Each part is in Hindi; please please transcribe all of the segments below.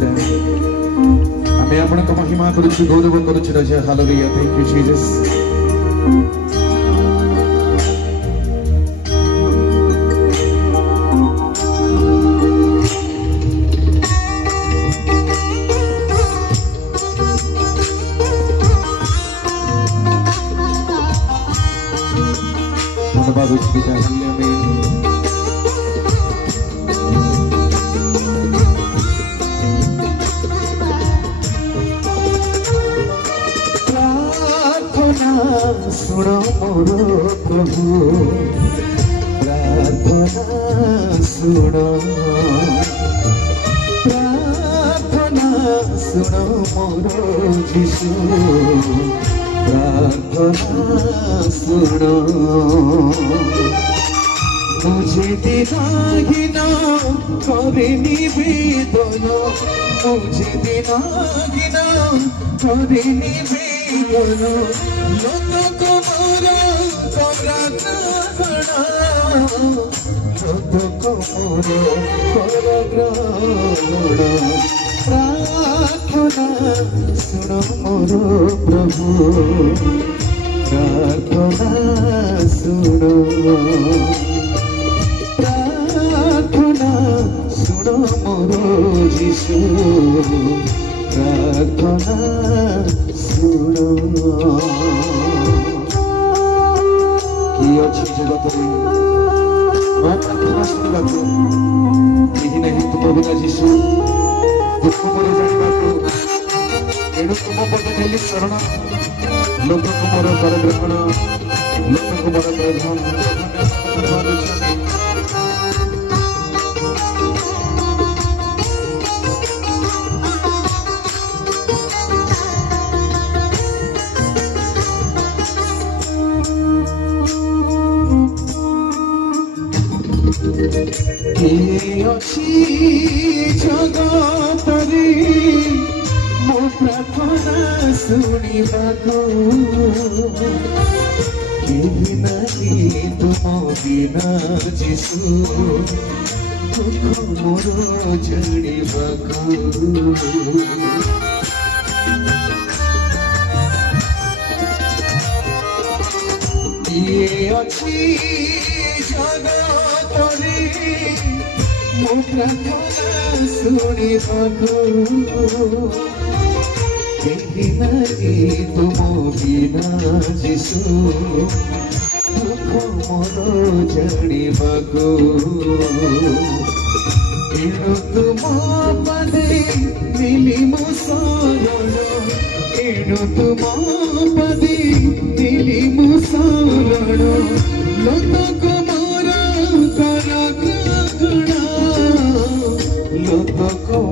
पिता आमे आपणक महिमा करूछु गौरव करूछु राजा हालेलुया थैंक यू जीसस धन्यवाद पिता हालेलुया सुनो मोर प्रभु प्रार्थना सुनो मोर यीशु प्रार्थना सुनो मुझे दिनागिना करे निवेदन मुझे दिनागिना करे निवेदन लोक मोर प्रार्थना सुनो मोर प्रभु प्रार्थना सुनो प्रार्थना सुनो मोर यीशु प्रार्थना सुनो कि अच्छी जगत में मो प्रार्थना सुनवा यही नहीं तुम बिना यीशु दुख मोर जाना एणु तुम पद देली शरण लोक मोर कर ग्रहण लोक मोर ग्रहण जगतरी मो प्रार्थना शुणिबाको केही नहीं तुम बिना यीशु दुख मोर जानिबाको अच्छी जगतरी मो प्रार्थना शुणिबाको केही नहीं तुम बिना यीशु दुख मोर जानिबाको एणु तुम पदे मिली मो शरण एणु तुम पदे मिली मो शरण लोक मोर कर ग्रहण लोक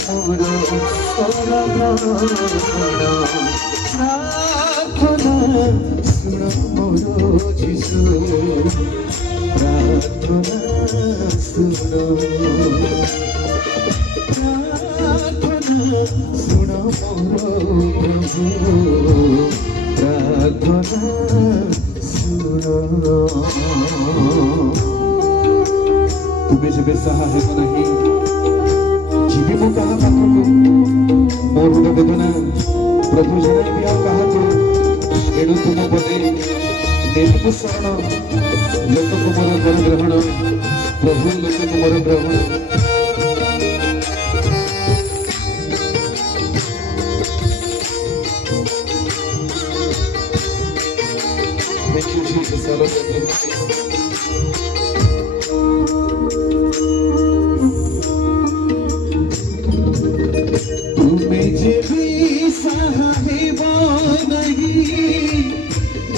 मोर कर ग्रहण प्रार्थना सुनो मोर यीशु प्रार्थना सुनो प्रार्थना सुनो मोर प्रभु प्रार्थना सुनो तुम्हें जब सहाय नहीं जीवी मो कहा पाखक मोर वेदना प्रभु जनाइबी आ कहा एणु तुम पदे देवी शरण लोक मोर कर ग्रहण प्रभु लोक मोर ग्रहण तुम्हें जीवी साहिब नहीं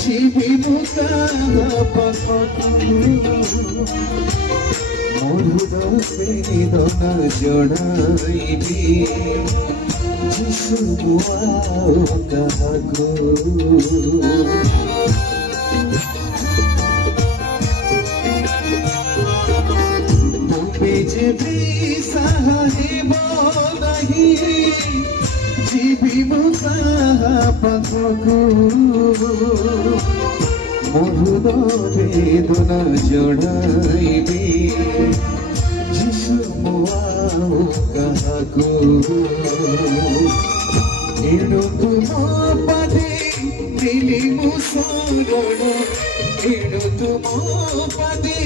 जीवी मुता मधुर वेदना जनाइबी यीशु काहाको जीवी साहिब नहीं जीवी मुता पाखको मधुर वेदना जनाइबी यीशु मुआओ कहाको एणु तुम पदे दिली मुसरण एणु तुम पदे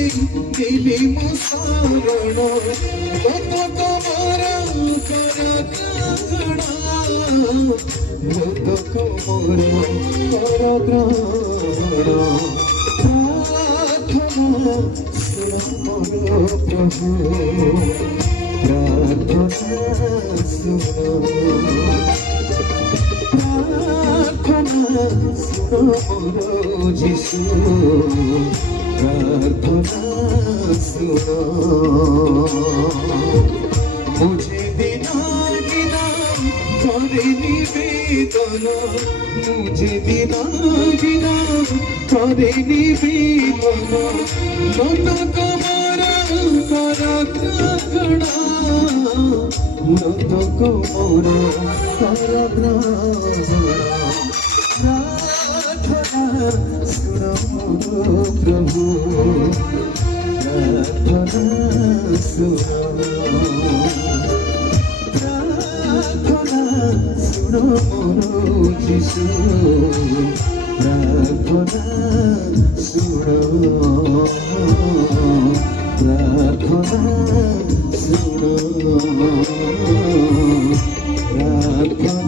दिली मुसरण कत कमर कर कत कमर कर प्रार्थना सुनो प्रभु प्रार्थना सुनो प्रार्थना सुनो जिसु प्रार्थना सुनो मुझे दिना दिना करे निवेदन मुझे दिना दिना करे निवेदन लत कमर कर ग्रहणा लत कमर कर ग्रहणा प्रार्थना सुनो प्रभु प्रार्थना सुनो प्रार्थना सुनो जिसु प्रार्थना सुनो प्रार्थना सुनो प्रार्थना